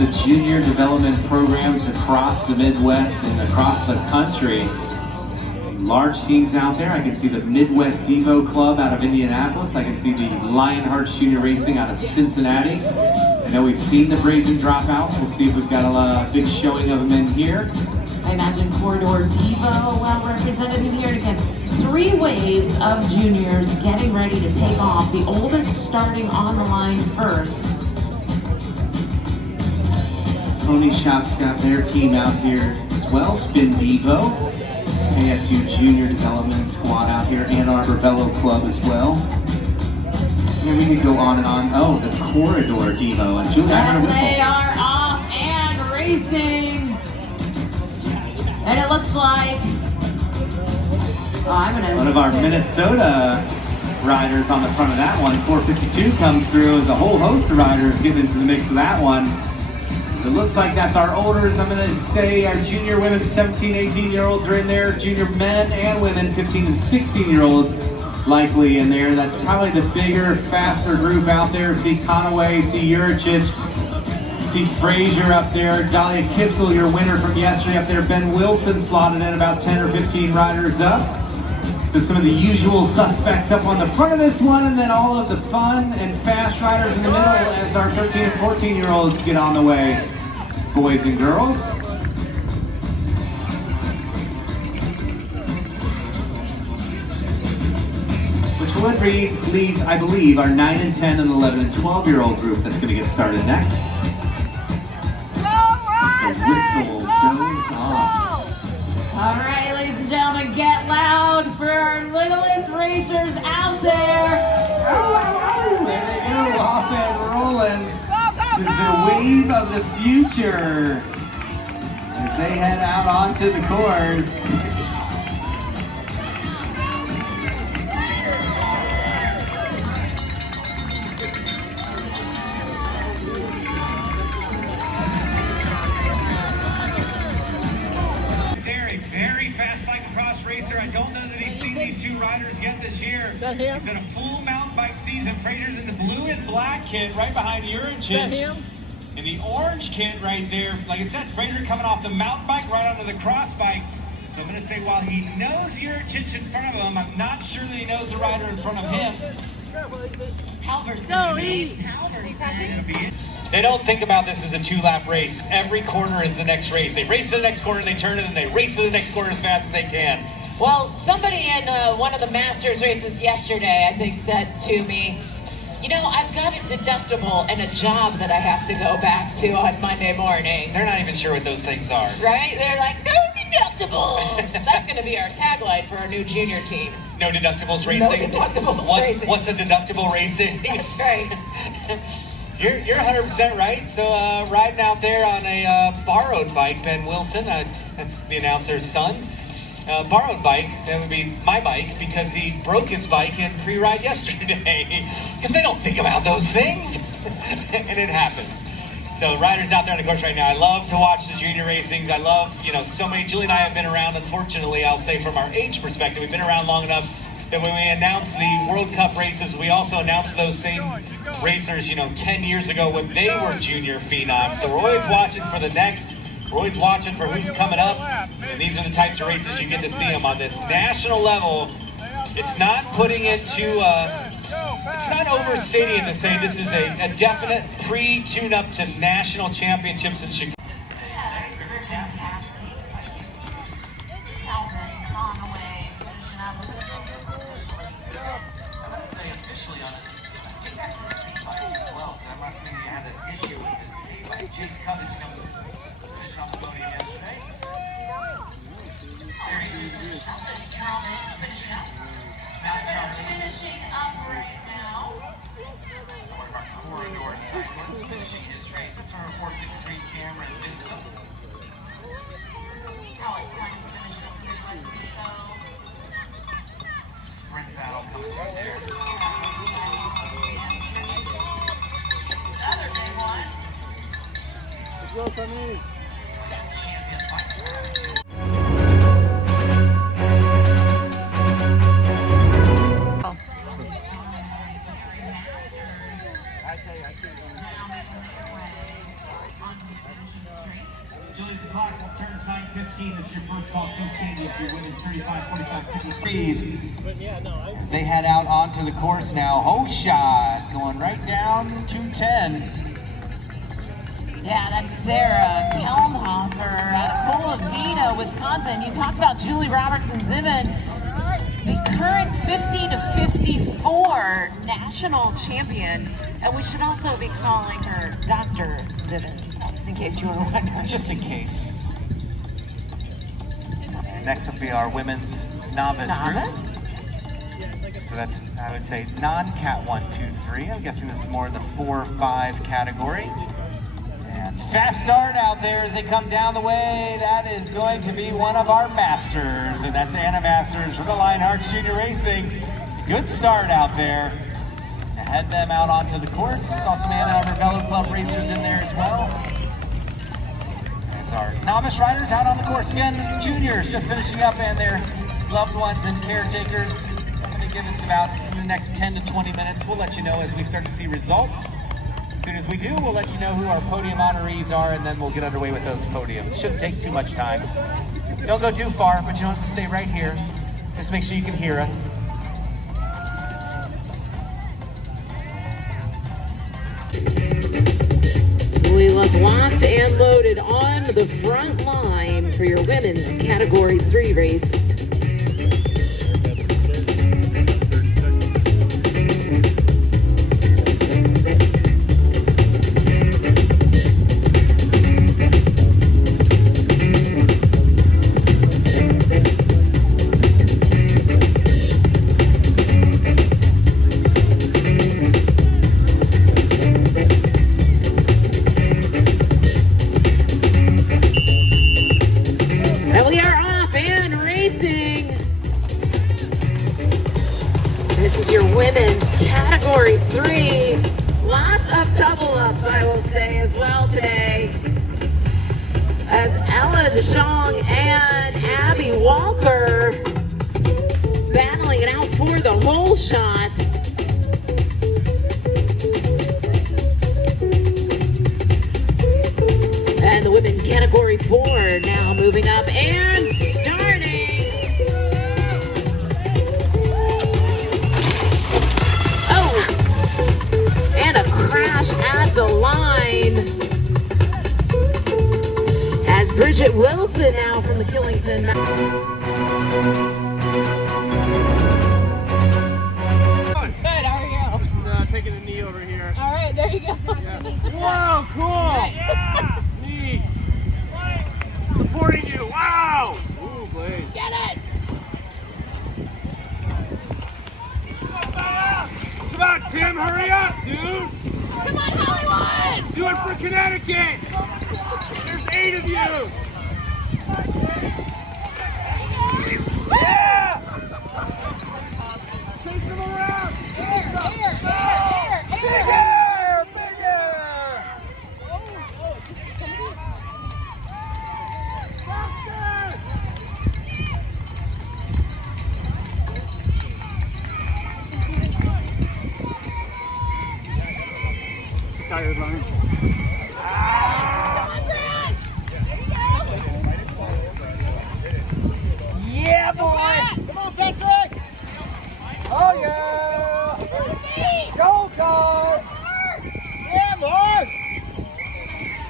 the junior development programs across the Midwest and across the country. Some large teams out there. I can see the Midwest Devo Club out of Indianapolis. I can see the Lionhearts Junior Racing out of Cincinnati. I know we've seen the Brazen Dropouts. We'll see if we've got a big showing of them in here. I imagine Corridor Devo well represented in here. And again, 3 waves of juniors getting ready to take off. The oldest starting on the line first. Pony Shop's got their team out here as well. Spin Devo, ASU Junior Development Squad out here. Ann Arbor Velo Club as well. And we could go on and on. Oh, the Corridor Devo. And Julie, I'm gonna whistle. They are off and racing. And it looks like one of our Minnesota riders on the front of that one. 452 comes through as a whole host of riders getting into the mix of that one. It looks like that's our olders. I'm going to say our junior women, 17, 18-year-olds are in there. Junior men and women, 15 and 16-year-olds likely in there. That's probably the bigger, faster group out there. See Conaway, see Juricic, see Frazier up there. Dahlia Kissel, your winner from yesterday up there. Ben Wilson slotted in about 10 or 15 riders up. So some of the usual suspects up on the front of this one, and then all of the fun and fast riders in the middle as our 13 and 14-year-olds get on the way, boys and girls. Which would leave, I believe, our 9 and 10 and 11 and 12-year-old group that's going to get started next. The whistle goes off. all right, ladies and gentlemen, get loud for our littlest racers out there. Oh, there they go, off and rolling. This is the wave of the future as they head out onto the course. Very fast cyclocross racer. I don't know that he's seen these 2 riders yet this year. He's in a full mountain bike season. Frazier's in the blue and black kit right behind Juricic. And the orange kit right there. Like I said, Frazier coming off the mountain bike right onto the cross bike. So I'm going to say while he knows Juricic in front of him, I'm not sure that he knows the rider in front of him. They don't think about this as a 2-lap race. Every corner is the next race. They race to the next corner, they turn it, and they race to the next corner as fast as they can. Well, somebody in one of the Masters races yesterday, I think, said to me, you know, I've got a deductible and a job that I have to go back to on Monday morning. They're not even sure what those things are. Right? They're like, no deductibles. That's going to be our tagline for our new junior team. No deductibles racing? No deductibles racing. What's a deductible racing? That's right. You're 100% right. So riding out there on a borrowed bike, Ben Wilson, that's the announcer's son. Borrowed bike, that would be my bike, because he broke his bike in pre-ride yesterday. Because they don't think about those things. And it happens. So riders out there on the course right now, I love to watch the junior racings. I love, so many, Julie and I have been around, unfortunately, I'll say from our age perspective, we've been around long enough that when we announced the World Cup races, we also announced those same racers, 10 years ago when they were junior phenoms. So we're always watching for the next. We're always watching for who's coming up. And these are the types of races you get to see them on this national level. It's not putting it to, it's not overstating it to say this is a definite pre-tune-up to national championships in Chicago. Finishing up right now. One of our corridor cyclists finishing his race. It's our 463 Cameron Vincent. Alex Clemens finishing up the Midwest Devo. Sprint battle coming right there. Another big one. Let's go, Sammy. Champion fighter. Julie's clock turns 9:15. This is your first call, 2 stadiums. You're winning 35-45, 53. They head out onto the course now. Host shot going right down 210. Yeah, that's Sarah Kelmhofer out of Colavita, Wisconsin. You talked about Julie Robertson-Zimmerman, the current 50-54 national champion. And we should also be calling her Dr. Zimmerman, just in case you were wondering. Just in case. Next will be our women's novice group. So that's, I would say, non-Cat 1, 2, 3. I'm guessing this is more in the 4 or 5 category. And fast start out there as they come down the way. That is going to be one of our Masters, and that's Anna Masters from the Lionhearts Junior Racing. Good start out there. Head them out onto the course. Saw some Anna Ravello Club racers in there as well. As our novice riders out on the course. Again, juniors just finishing up and their loved ones and caretakers. I'm going to give us about in the next 10 to 20 minutes. We'll let you know as we start to see results. As soon as we do, we'll let you know who our podium honorees are, and then we'll get underway with those podiums. Shouldn't take too much time. Don't go too far, but you don't have to stay right here. Just make sure you can hear us. We look locked and loaded on the front line for your women's Category 3 race. This is your women's Category 3. Lots of double-ups, I will say, as well today. As Ella DeJong and Abby Walker battling it out for the whole shot. And the women Category 4 now moving up and starting. And a crash at the line as Bridget Wilson now from the Killington. Good, how are you? Taking a knee over here. All right, there you go. Whoa, cool! Yeah. Neat. Supporting you. Wow! Ooh, Blaze. Get it! Come on, Tim, hurry up, dude! Come on, Hollywood! Do it for Connecticut! There's 8 of you! Yeah! Chase them around! Here! Bigger! Bigger! Faster! Tired line. Yeah, boy! Come on, Patrick! Oh, yeah! Go, Todd! Yeah, boy!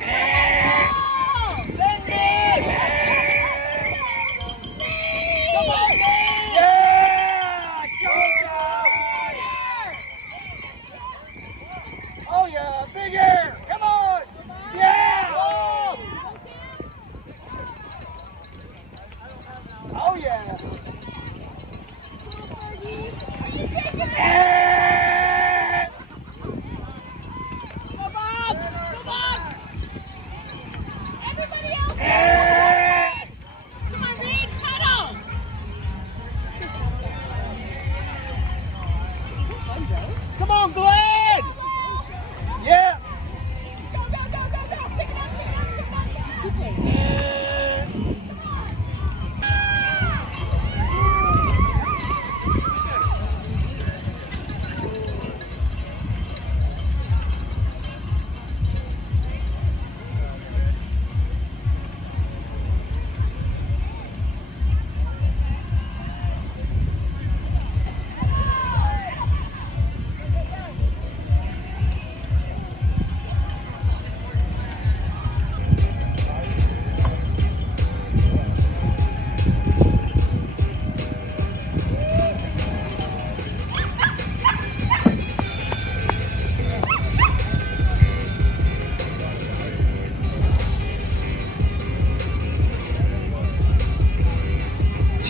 Yeah! Come on, yeah! Go, Todd! Oh, yeah! Big air!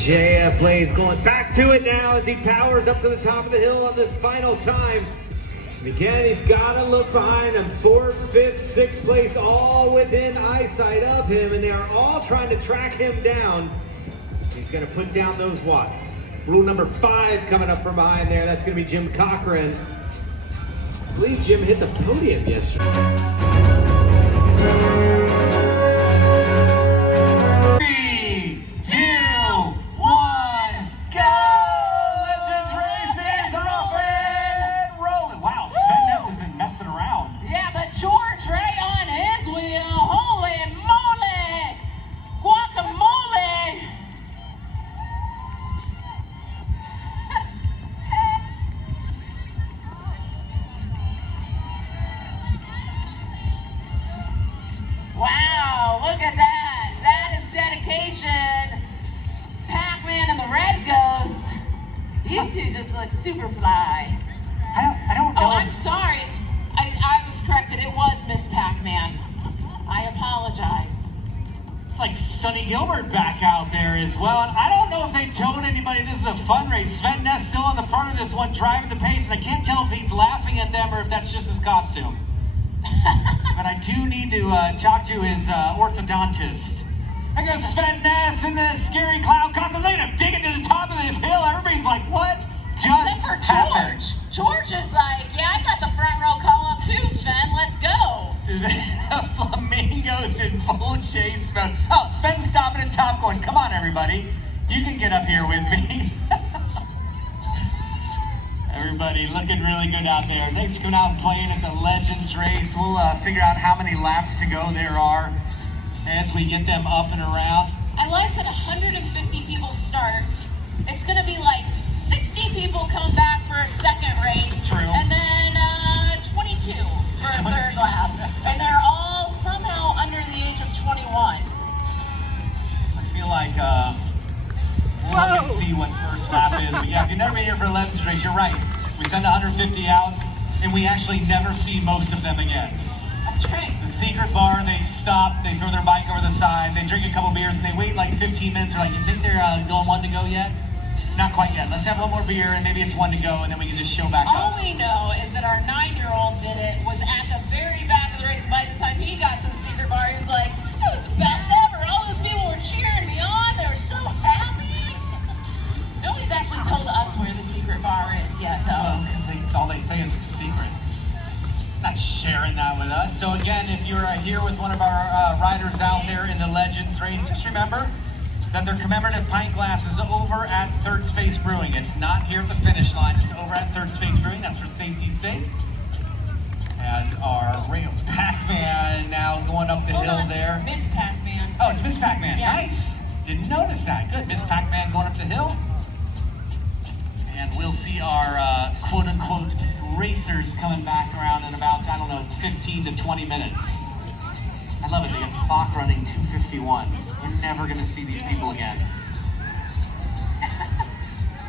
JF Blaze going back to it now as he powers up to the top of the hill on this final time. And again, he's got to look behind him. 4th, 5th, 6th place, all within eyesight of him, and they are all trying to track him down. He's going to put down those watts. Rule number 5 coming up from behind there. That's going to be Jim Cochran. I believe Jim hit the podium yesterday. 3, 2, 1, go! Legends Racing is off and rolling. Wow, Sven Ness isn't messing around. Yeah, but George Ray on his wheel. Holy moly! Guacamole! Wow, look at that. That is dedication. Pac-Man and the Red Ghost. You two just look super fly. I don't know. Oh, I'm sorry. I was corrected. It was Miss Pac-Man. I apologize. It's like Sonny Gilbert back out there as well. And I don't know if they told anybody this is a fun race. Sven Ness still on the front of this one, driving the pace. And I can't tell if he's laughing at them or if that's just his costume. But I do need to talk to his orthodontist. There goes Sven Ness in the scary cloud costume. Look at him digging to the top of this hill. Everybody's like, what just Except for happened? George is like, yeah, I got the front row call up too, Sven. Let's go. Flamingos in full chase mode. Oh, Sven's stopping at top going, come on, everybody. You can get up here with me. Everybody looking really good out there. Thanks for coming out and playing at the Legends race. We'll figure out how many laps to go there are as we get them up and around. I like that 150 people start. It's going to be like 60 people come back for a second race. True. And then 22 for a third lap. And they're all somehow under the age of 21. I feel like we'll look and see what first lap is. But yeah, if you've never been here for a Legends race, you're right. We send 150 out, and we actually never see most of them again. That's right. The secret bar, they stop, they throw their bike over the side, they drink a couple beers, and they wait like 15 minutes. They're like, you think they're going 1 to go yet? Not quite yet. Let's have one more beer, and maybe it's 1 to go, and then we can just show back All up. we know is that our 9-year-old did it, was at the very back of the race. By the time he got to the secret bar, he was like, it was the best ever. All those people were cheering me on. They were so happy. Nobody's actually told us where the secret bar is yet, though. Because all they say is it's a secret. Not sharing that with us. So again, if you're here with one of our riders out there in the Legends race, just remember that their commemorative pint glass is over at Third Space Brewing. It's not here at the finish line. It's over at Third Space Brewing. That's for safety's sake. As our Pac-Man now going up the hill there. Miss Pac-Man. Oh, it's Miss Pac-Man. Yes. Nice. Didn't notice that. Good. Miss Pac-Man going up the hill. And we'll see our quote-unquote racers coming back around in about, 15 to 20 minutes. I love it. They got the clock running 2:51. We're never going to see these people again.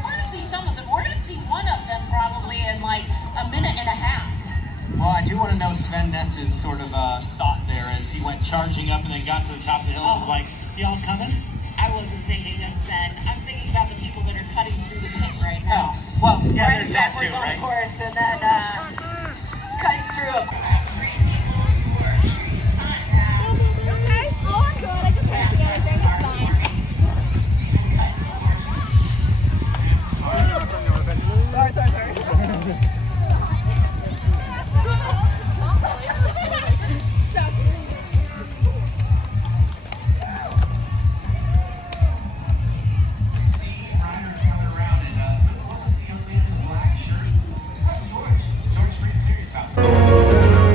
We're going to see some of them. We're going to see one of them probably in like a minute and a half. Well, I do want to know Sven Ness's sort of thought there as he went charging up and then got to the top of the hill and was like, y'all coming? I wasn't thinking of Sven. I'm thinking about the people that are cutting through the pit right now. Oh, well, yeah, Riding there's that backwards too, on right? the course and then cutting through a... Okay, oh, I'm good. I just can't see anything. It's fine. Sorry. See riders coming around and what was the young man in the black shirt? George. George's pretty serious about it.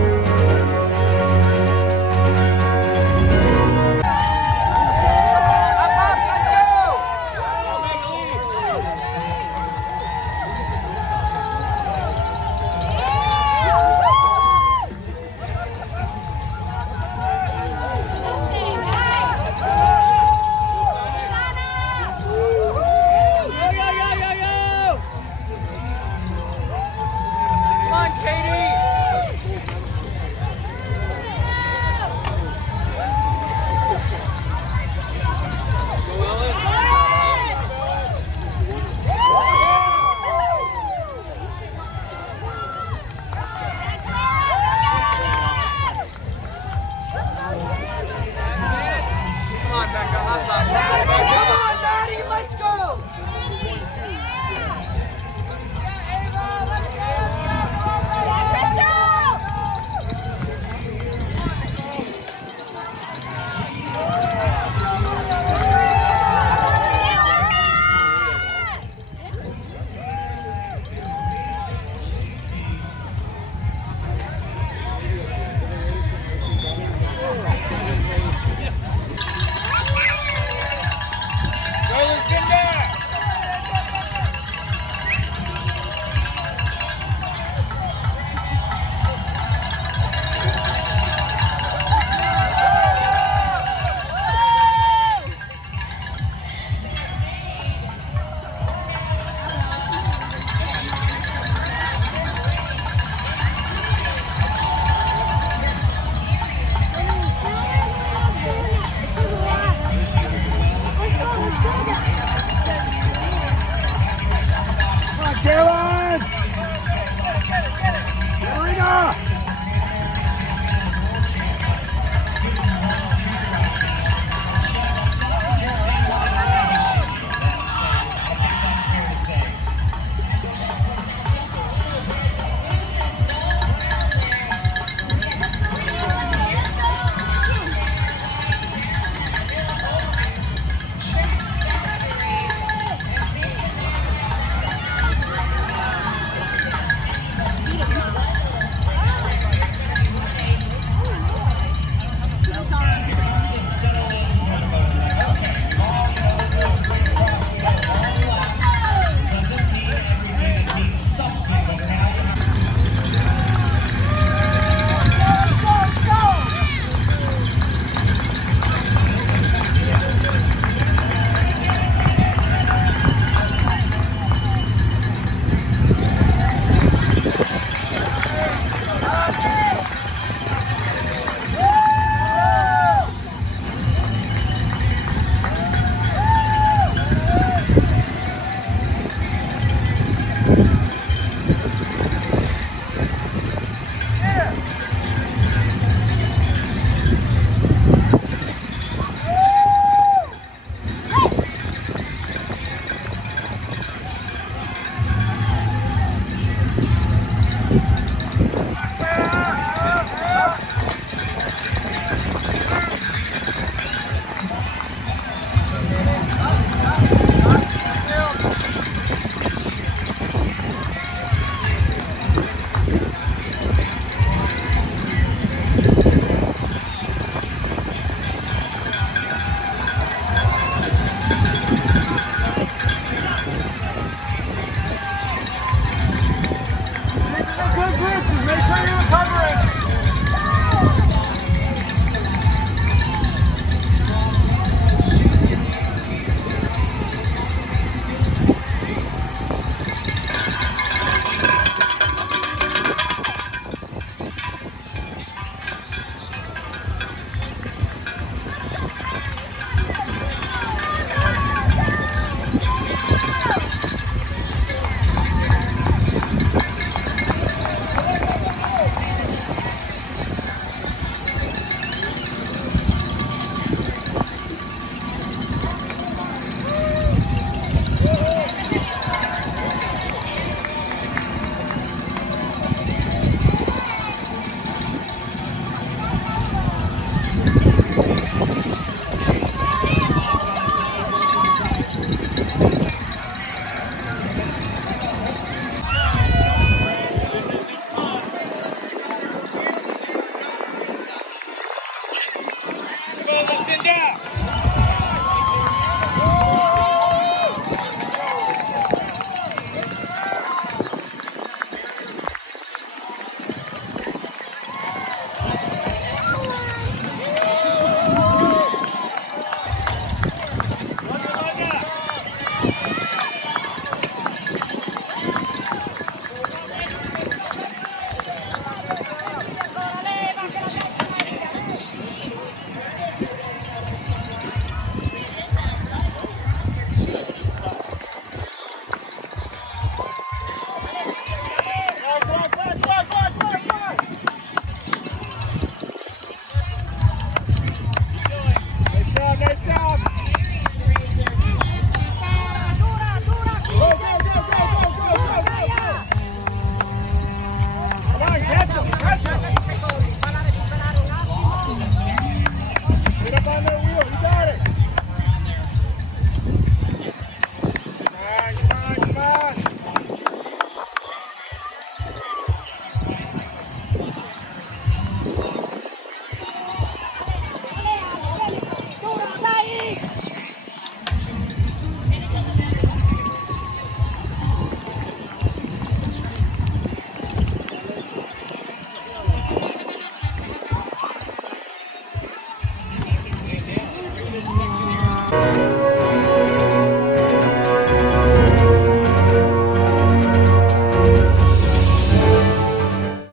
down.